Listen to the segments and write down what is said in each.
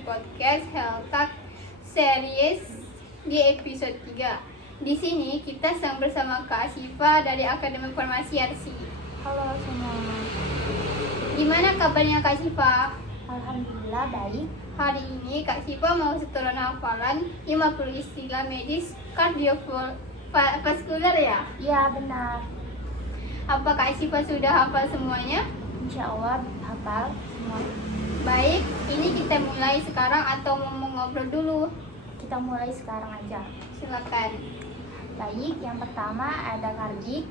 di podcast Health Talk Series di episode 3. Di sini kita sedang bersama Kak Siva dari Akademi Farmasi RC. Halo semua. Gimana kabarnya Kak Siva? Alhamdulillah baik. Hari ini Kak Siva mau setoran hafalan 50 istilah medis kardiovaskular ya? Ya benar. Apa Kak Siva sudah hafal semuanya? Insya Allah hafal semua. Baik, ini kita mulai sekarang atau mau ngobrol dulu? Kita mulai sekarang aja. Silakan. Baik, yang pertama ada kardik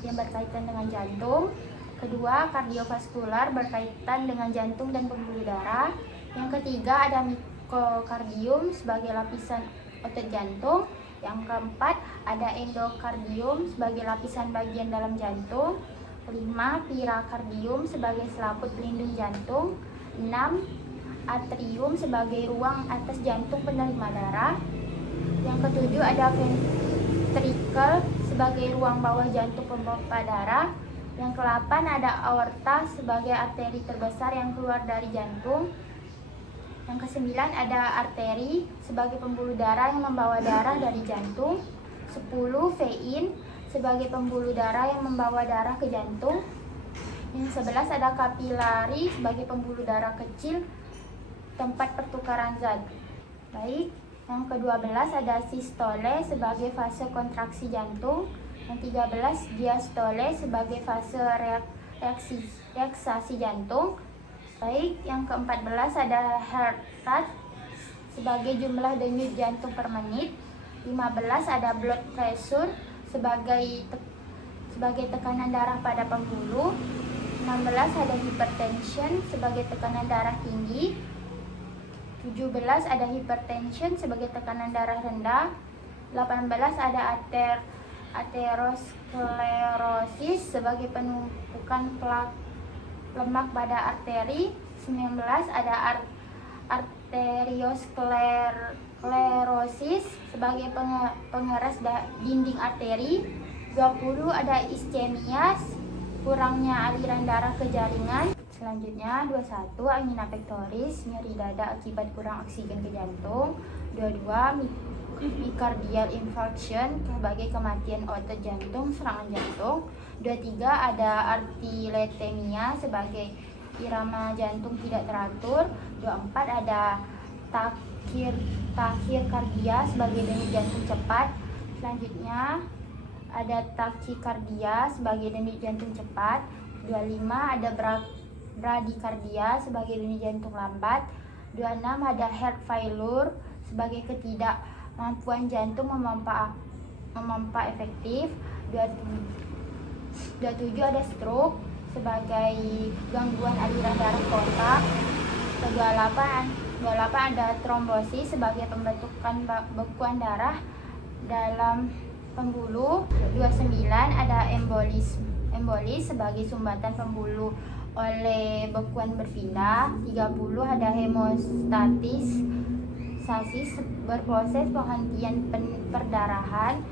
yang berkaitan dengan jantung. Kedua, kardiovaskular berkaitan dengan jantung dan pembuluh darah. Yang ketiga ada miokardium sebagai lapisan otot jantung. Yang keempat ada endokardium sebagai lapisan bagian dalam jantung. 5. Perikardium sebagai selaput pelindung jantung. 6. Atrium sebagai ruang atas jantung penerima darah. Yang ketujuh ada ventricle sebagai ruang bawah jantung pemompa darah. Yang ke-8 ada aorta sebagai arteri terbesar yang keluar dari jantung. Yang ke-9 ada arteri sebagai pembuluh darah yang membawa darah dari jantung. 10. Vein sebagai pembuluh darah yang membawa darah ke jantung. Yang 11 ada kapilari sebagai pembuluh darah kecil tempat pertukaran zat. Baik, yang ke-12 ada sistole sebagai fase kontraksi jantung. Yang 13 diastole sebagai fase relaksasi jantung. Baik, yang ke-14 ada heart rate sebagai jumlah denyut jantung per menit. 15 ada blood pressure sebagai tekanan darah pada pembuluh. 16 ada hypertension sebagai tekanan darah tinggi. 17 ada hypertension sebagai tekanan darah rendah. 18 ada aterosklerosis sebagai penumpukan lemak pada arteri. 19 ada arteriosklerosis sebagai pengeras dinding arteri. 20 ada iskemia, kurangnya aliran darah ke jaringan. Selanjutnya 21 angina pectoris, nyeri dada akibat kurang oksigen ke jantung. 22 myocardial infarction sebagai kematian otot jantung, serangan jantung. 23 ada artiletemia sebagai irama jantung tidak teratur. 24 ada tachycardia sebagai denyut jantung cepat. Selanjutnya ada tachycardia sebagai denyut jantung cepat. 25 ada bradycardia sebagai denyut jantung lambat. 26 ada heart failure sebagai ketidakmampuan jantung memompa efektif. 27 ada stroke sebagai gangguan aliran darah ke otak. 28 ada trombosis sebagai pembentukan bekuan darah dalam pembuluh. 29 ada embolis sebagai sumbatan pembuluh oleh bekuan berpindah. 30 ada hemostasis berproses penghentian perdarahan.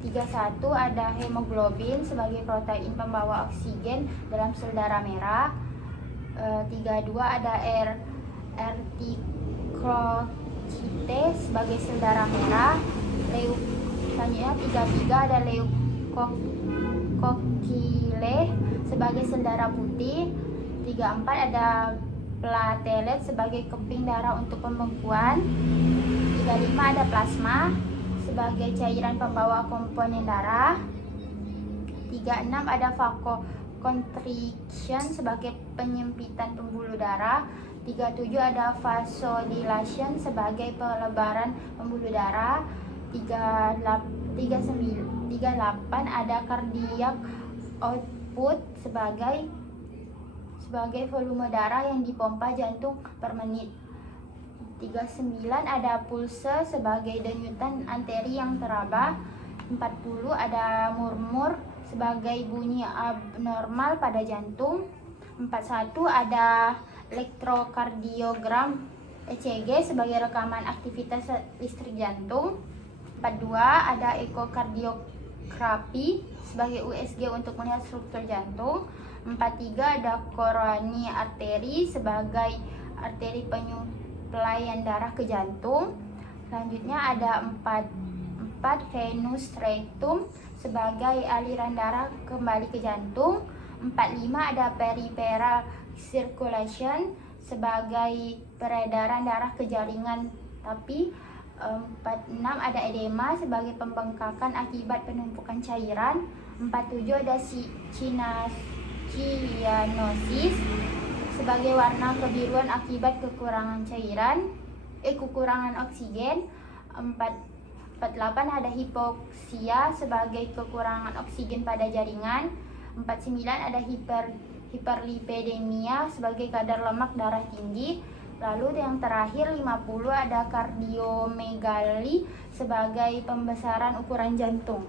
31 ada hemoglobin sebagai protein pembawa oksigen dalam sel darah merah. 32 ada eritrocyte sebagai sel darah merah. Selanjutnya 33 ada leukokile sebagai sel darah putih. 34 ada platelet sebagai keping darah untuk pembekuan. 35 ada plasma sebagai cairan pembawa komponen darah. 36 ada vasoconstriction sebagai penyempitan pembuluh darah. 37 ada vasodilation sebagai pelebaran pembuluh darah. 38 ada cardiac output sebagai volume darah yang dipompa jantung per menit. 39 ada pulse sebagai denyutan arteri yang teraba. 40 ada murmur sebagai bunyi abnormal pada jantung. 41 ada elektrokardiogram ECG sebagai rekaman aktivitas listrik jantung. 42 ada ekokardiografi sebagai USG untuk melihat struktur jantung. 43 ada coronary artery sebagai arteri pelayan darah ke jantung. Selanjutnya ada 4 venous rectum sebagai aliran darah kembali ke jantung. 45 ada peripheral circulation sebagai peredaran darah ke jaringan. Tapi 46 ada edema sebagai pembengkakan akibat penumpukan cairan. 47 ada cyanosis sebagai warna kebiruan akibat kekurangan oksigen. 48 ada hipoksia sebagai kekurangan oksigen pada jaringan. 49 ada hiperlipidemia sebagai kadar lemak darah tinggi. Lalu yang terakhir 50 ada kardiomegali sebagai pembesaran ukuran jantung.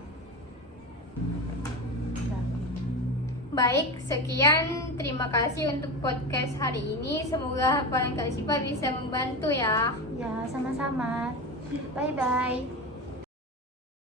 Baik, sekian. Terima kasih untuk podcast hari ini. Semoga hafalan Kak Syifa bisa membantu ya. Ya, sama-sama. Bye-bye.